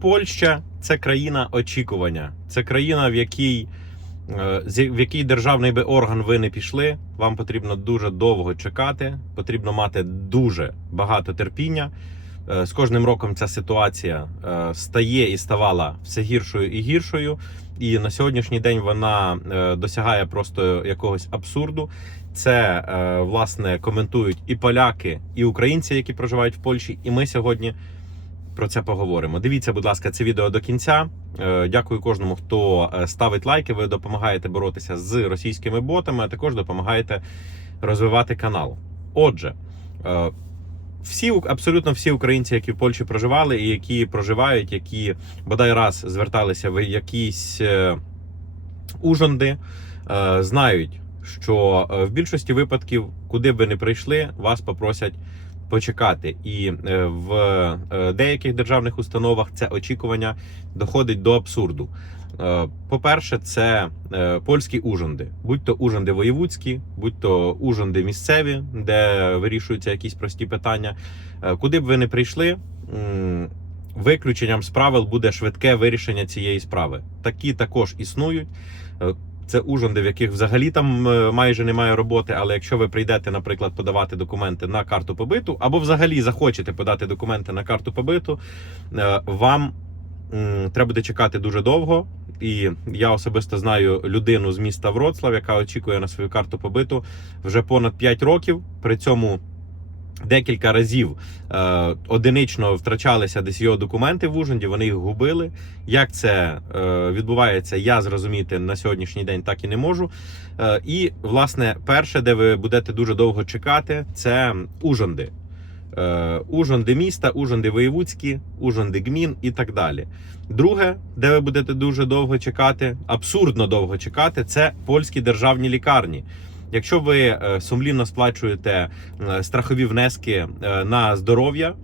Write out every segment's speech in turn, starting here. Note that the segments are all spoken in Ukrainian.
Польща це країна очікування. Це країна, в якій, е, в якій державний би орган ви не пішли. Вам потрібно дуже довго чекати, потрібно мати дуже багато терпіння. Е, З кожним роком ця ситуація е, стає і ставала все гіршою і гіршою. І на сьогоднішній день вона досягає просто якогось абсурду. Це власне коментують і поляки, і українці, які проживають в Польщі. І ми сьогодні про це поговоримо. Дивіться, будь ласка, це відео до кінця. Е, Дякую кожному, хто е, ставить лайки. Ви допомагаєте боротися з російськими ботами, а також допомагаєте розвивати канал. Отже, е, всі абсолютно всі українці, які в Польщі проживали, і які проживають, які бодай раз зверталися в якісь ужонди, знають, що в більшості випадків, куди б ви не прийшли, вас попросять почекати. І е, в е, деяких державних установах це очікування доходить до абсурду. Е, По-перше, це польські ужонди, будь то ужонди воєвудські, будь то ужонди місцеві, де вирішуються якісь прості питання. Куди б ви не прийшли, виключенням з правил буде швидке вирішення цієї справи. Такі також існують. Це ужонди, в яких взагалі там е, майже немає роботи. Але якщо ви прийдете, наприклад, подавати документи на карту побиту, або взагалі захочете подати документи на карту побиту, е, вам треба буде чекати дуже довго. І я особисто знаю людину з міста Вроцлав, яка очікує на свою карту побиту вже понад 5 років. При цьому декілька разів е, одинично втрачалися десь його документи в Ужгороді, вони їх губили. Як це е, відбувається, я зрозуміти на сьогоднішній день так і не можу. Е, і, власне, перше, де ви будете дуже довго чекати, це Ужонди. Е, міста, Ужонди воєвудські, Ужонди гмін і так далі. Друге, де ви будете дуже довго чекати, абсурдно довго чекати, це польські державні лікарні. Якщо ви е, сумлінно сплачуєте е, страхові внески е, на здоров'я,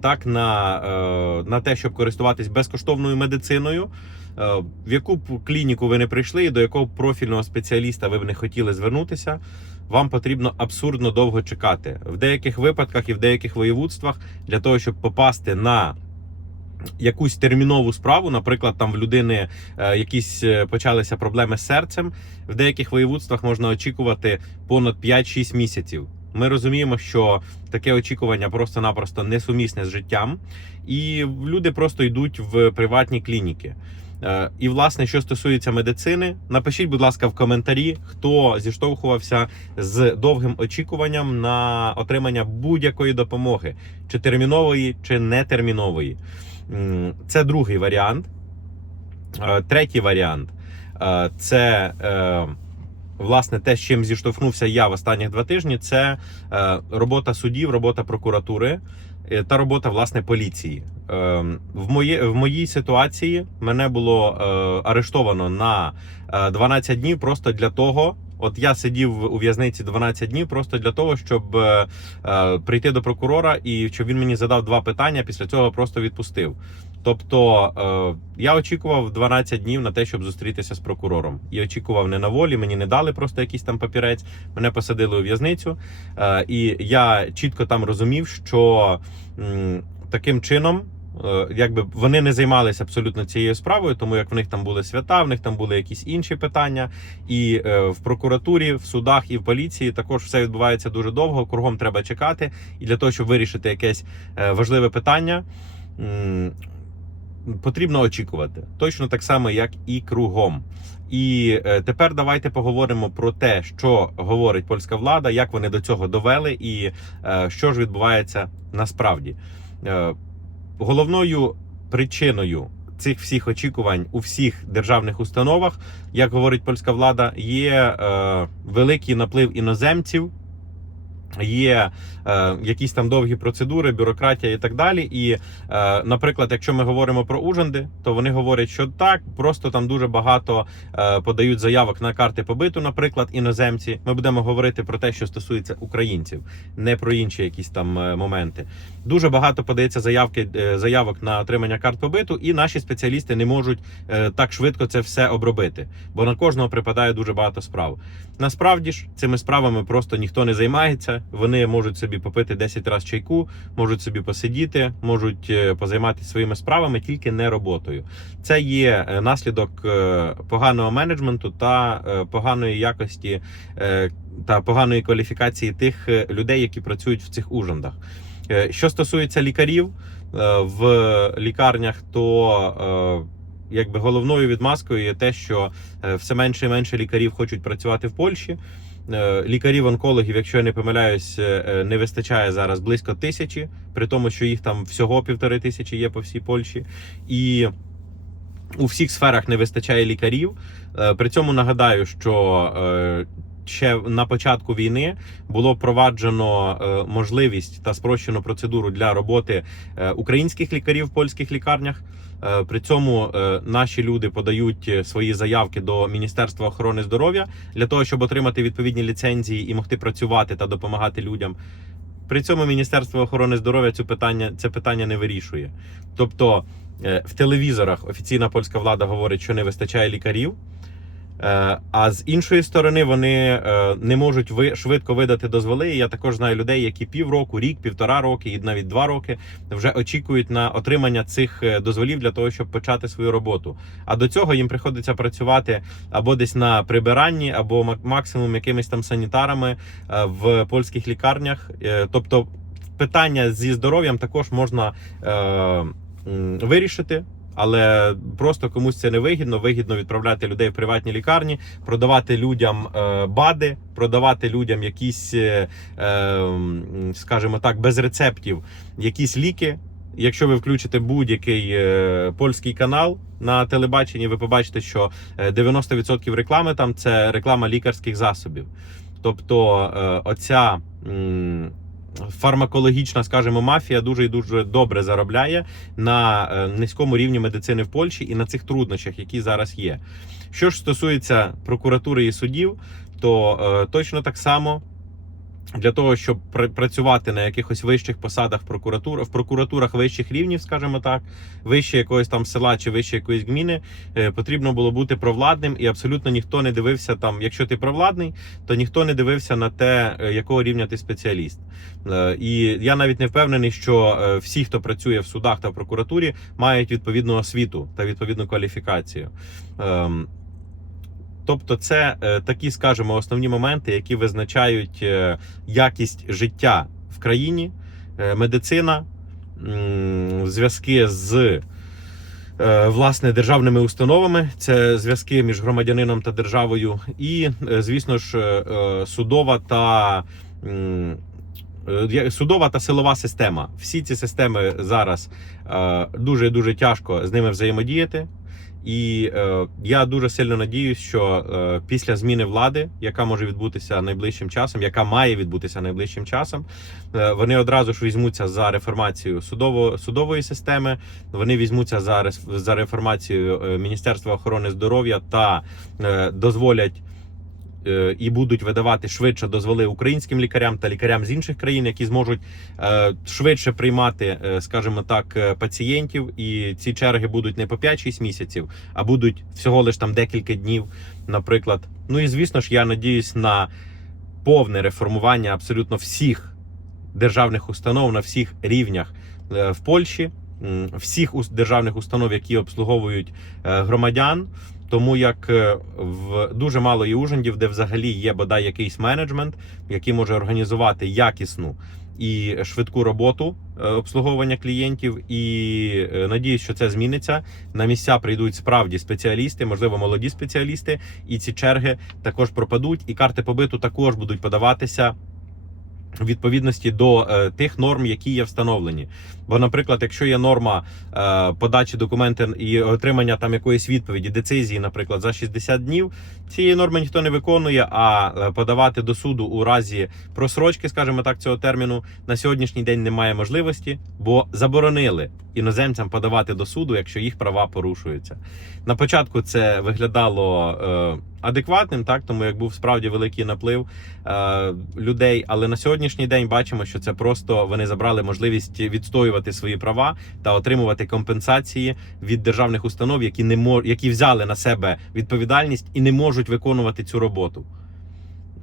так на, на те, щоб користуватись безкоштовною медициною, в яку б клініку ви не прийшли, і до якого профільного спеціаліста ви б не хотіли звернутися, вам потрібно абсурдно довго чекати. В деяких випадках і в деяких воєвудствах для того, щоб попасти на якусь термінову справу, наприклад, там в людини е, якісь е, почалися проблеми з серцем. В деяких воєвудствах можна очікувати понад 5-6 місяців. Ми розуміємо, що таке очікування просто-напросто несумісне з життям, і люди просто йдуть в приватні клініки. Е, І, власне, що стосується медицини, напишіть, будь ласка, в коментарі, хто зіштовхувався з довгим очікуванням на отримання будь-якої допомоги, чи термінової, чи нетермінової. Це другий варіант. Е, Третій варіант е, це е, власне те, з чим зіштовхнувся я в останні два тижні. Це робота судів, робота прокуратури та робота власне поліції. Е, В моє, в моїй ситуації мене було арештовано на е, 12 днів просто для того. От я сидів у в'язниці 12 днів просто для того, щоб е, е, прийти до прокурора і щоб він мені задав два питання. Після цього просто відпустив. Тобто е, я очікував 12 днів на те, щоб зустрітися з прокурором. І очікував не на волі. Мені не дали просто якийсь там папірець. Мене посадили у в'язницю. Е, і я чітко там розумів, що м, таким чином. Е, Якби вони не займалися абсолютно цією справою, тому як в них там були свята, в них там були якісь інші питання, і е, в прокуратурі, в судах і в поліції також все відбувається дуже довго. Кругом треба чекати. І для того, щоб вирішити якесь е, важливе питання, потрібно очікувати. Точно так само, як і кругом. І тепер давайте поговоримо про те, що говорить польська влада, як вони до цього довели, і що ж відбувається насправді. Головною причиною цих всіх очікувань у всіх державних установах, як говорить польська влада, є е, великий наплив іноземців. Є е, якісь там довгі процедури, бюрократія і так далі. І, е, наприклад, якщо ми говоримо про ужанди, то вони говорять, що так, просто там дуже багато е, подають заявок на карти побиту, наприклад, іноземці. Ми будемо говорити про те, що стосується українців, не про інші якісь там е, моменти. Дуже багато подається заявки е, заявок на отримання карт побиту, і наші спеціалісти не можуть е, так швидко це все обробити, бо на кожного припадає дуже багато справ. Насправді ж цими справами просто ніхто не займається. Вони можуть собі попити 10 разів чайку, можуть собі посидіти, можуть е, позайматися своїми справами, тільки не роботою. Це є е, наслідок е, поганого менеджменту та поганої якості та поганої кваліфікації тих людей, які працюють в цих ужандах. Що стосується лікарів в лікарнях, то якби головною відмазкою є те, що все менше і менше лікарів хочуть працювати в Польщі. Е, Лікарів-онкологів, якщо я не помиляюсь, е, е, не вистачає зараз близько тисячі, при тому, що їх там всього півтори тисячі є по всій Польщі. І у всіх сферах не вистачає лікарів. При цьому нагадаю, що ще на початку війни було впроваджено е, можливість та спрощену процедуру для роботи е, українських лікарів в польських лікарнях. Е, При цьому наші люди подають свої заявки до Міністерства охорони здоров'я для того, щоб отримати відповідні ліцензії і могти працювати та допомагати людям. При цьому Міністерство охорони здоров'я цю питання, це питання не вирішує. Тобто в телевізорах офіційна польська влада говорить, що не вистачає лікарів. Е, А з іншої сторони, вони е, не можуть ви швидко видати дозволи. Я також знаю людей, які півроку, рік, півтора роки і навіть два роки вже очікують на отримання цих е, дозволів для того, щоб почати свою роботу. А до цього їм приходиться працювати або десь на прибиранні, або максимум якимись там санітарами в польських лікарнях. Тобто, питання зі здоров'ям також можна вирішити. Але просто комусь це не вигідно. Вигідно відправляти людей в приватні лікарні, продавати людям е, БАДи, продавати людям якісь, е, е, скажімо так, без рецептів, якісь ліки. Якщо ви включите будь-який е, польський канал на телебаченні, ви побачите, що е, 90% реклами там це реклама лікарських засобів. Тобто, е, оця м, фармакологічна, скажімо, мафія дуже і дуже добре заробляє на е, низькому рівні медицини в Польщі і на цих труднощах, які зараз є. Що ж стосується прокуратури і судів, то е, точно так само. Для того щоб працювати на якихось вищих посадах прокуратур в прокуратурах вищих рівнів, скажімо так, вище якогось там села чи вище якоїсь гміни, е, потрібно було бути провладним, і абсолютно ніхто не дивився там. Якщо ти провладний, то ніхто не дивився на те, е, якого рівня ти спеціаліст. Е, І я навіть не впевнений, що всі, хто працює в судах та в прокуратурі, мають відповідну освіту та відповідну кваліфікацію. Тобто, це е, такі, скажімо, основні моменти, які визначають е, якість життя в країні, Е, медицина, зв'язки з власне державними установами, це зв'язки між громадянином та державою, і, звісно ж, судова та. Судова та силова система. Всі ці системи зараз дуже дуже тяжко з ними взаємодіяти. І е, я дуже сильно надіюсь, що е, після зміни влади, яка може відбутися найближчим часом, яка має відбутися найближчим часом, е, вони одразу ж візьмуться за реформацію судово, судової системи. Вони візьмуться за за реформацію е, Міністерства охорони здоров'я та е, дозволять. Е, І будуть видавати швидше дозволи українським лікарям та лікарям з інших країн, які зможуть е, швидше приймати, е, скажімо так, пацієнтів, і ці черги будуть не по 5-6 місяців, а будуть всього лиш там декілька днів, наприклад. Ну і звісно ж, я надіюсь на повне реформування абсолютно всіх державних установ на всіх рівнях в Польщі, всіх державних установ, які обслуговують е, громадян. Тому як е, в дуже мало є ужиндів, де взагалі є бодай якийсь менеджмент, який може організувати якісну і швидку роботу е, обслуговування клієнтів. І надіюсь, що це зміниться. На місця прийдуть справді спеціалісти, можливо, молоді спеціалісти, і ці черги також пропадуть. І карти побиту також будуть подаватися. Відповідності до е, тих норм, які є встановлені. Бо, наприклад, якщо є норма е, подачі документів і отримання там якоїсь відповіді, децизії, наприклад, за 60 днів, цієї норми ніхто не виконує. А е, подавати до суду у разі просрочки, скажімо так, цього терміну на сьогоднішній день немає можливості, бо заборонили іноземцям подавати до суду, якщо їх права порушуються. На початку це виглядало е, адекватним, так тому як був справді великий наплив е, людей. Але на сьогоднішній день бачимо, що це просто вони забрали можливість відстоювати свої права та отримувати компенсації від державних установ, які не мож, які взяли на себе відповідальність і не можуть виконувати цю роботу.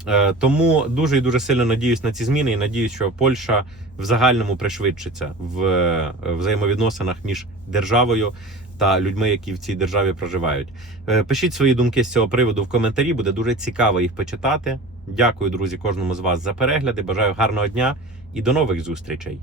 Е, Тому дуже і дуже сильно надіюсь на ці зміни і надіюсь, що Польща в загальному пришвидшиться в е, взаємовідносинах між державою та людьми, які в цій державі проживають. Е, Пишіть свої думки з цього приводу в коментарі. Буде дуже цікаво їх почитати. Дякую, друзі, кожному з вас за перегляди. Бажаю гарного дня і до нових зустрічей.